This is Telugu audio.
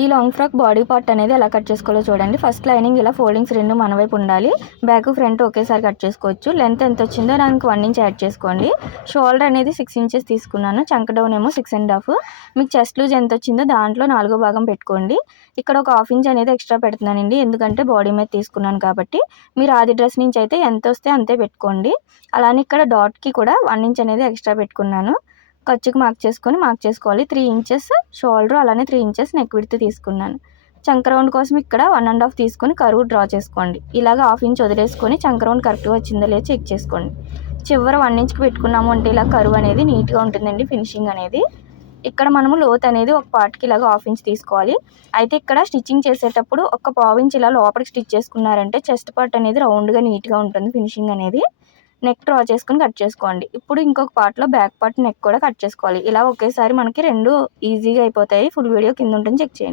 ఈ లాంగ్ ఫ్రాక్ బాడీ పార్ట్ అనేది ఎలా కట్ చేసుకోవాలో చూడండి. ఫస్ట్ లైనింగ్ ఇలా ఫోల్డింగ్స్ రెండు మన వైపు ఉండాలి. బ్యాక్ ఫ్రంట్ ఒకేసారి కట్ చేసుకోవచ్చు. లెంత్ ఎంత వచ్చిందో దానికి వన్ ఇంచ్ యాడ్ చేసుకోండి. షోల్డర్ అనేది సిక్స్ ఇంచెస్ తీసుకున్నాను. చంక డౌన్ ఏమో సిక్స్ అండ్ హాఫ్ మీకు చెస్ట్ లూజ్ ఎంత వచ్చిందో దాంట్లో నాలుగో భాగం పెట్టుకోండి. ఇక్కడ ఒక హాఫ్ ఇంచ్ అనేది ఎక్స్ట్రా పెడుతున్నానండి. ఎందుకంటే బాడీ మీద తీసుకున్నాను కాబట్టి. మీరు ఆది డ్రెస్ నుంచి అయితే ఎంత వస్తే అంతే పెట్టుకోండి. అలానే ఇక్కడ డాట్కి కూడా వన్ ఇంచ్ అనేది ఎక్స్ట్రా పెట్టుకున్నాను. ఖర్చుకి మార్క్ చేసుకొని మార్క్ చేసుకోవాలి. త్రీ ఇంచెస్ షోల్డర్ అలానే త్రీ ఇంచెస్ నెక్ విడ్త్ తీసుకున్నాను. చంక రౌండ్ కోసం ఇక్కడ వన్ అండ్ హాఫ్ తీసుకొని కరువు డ్రా చేసుకోండి. ఇలాగ హాఫ్ ఇంచ్ వదిలేసుకొని చంక రౌండ్ కరెక్ట్గా వచ్చిందో లేదో చెక్ చేసుకోండి. చివర వన్ ఇంచ్కి పెట్టుకున్నాము అంటే ఇలా కరువు అనేది నీట్గా ఉంటుందండి ఫినిషింగ్ అనేది. ఇక్కడ మనము లోత్ అనేది ఒక పార్ట్కి ఇలాగ హాఫ్ ఇంచ్ తీసుకోవాలి. అయితే ఇక్కడ స్టిచ్చింగ్ చేసేటప్పుడు ఒక పావు ఇంచ్ ఇలా లోపలికి స్టిచ్ చేసుకున్నారంటే చెస్ట్ పార్ట్ అనేది రౌండ్గా నీట్గా ఉంటుంది ఫినిషింగ్ అనేది. నెక్ డ్రా చేసుకుని కట్ చేసుకోండి. ఇప్పుడు ఇంకొక పార్ట్లో బ్యాక్ పార్ట్ నెక్ కూడా కట్ చేసుకోవాలి. ఇలా ఒకేసారి మనకి రెండు ఈజీగా అయిపోతాయి. ఫుల్ వీడియో కింద ఉంటుంది. చెక్ చేయండి.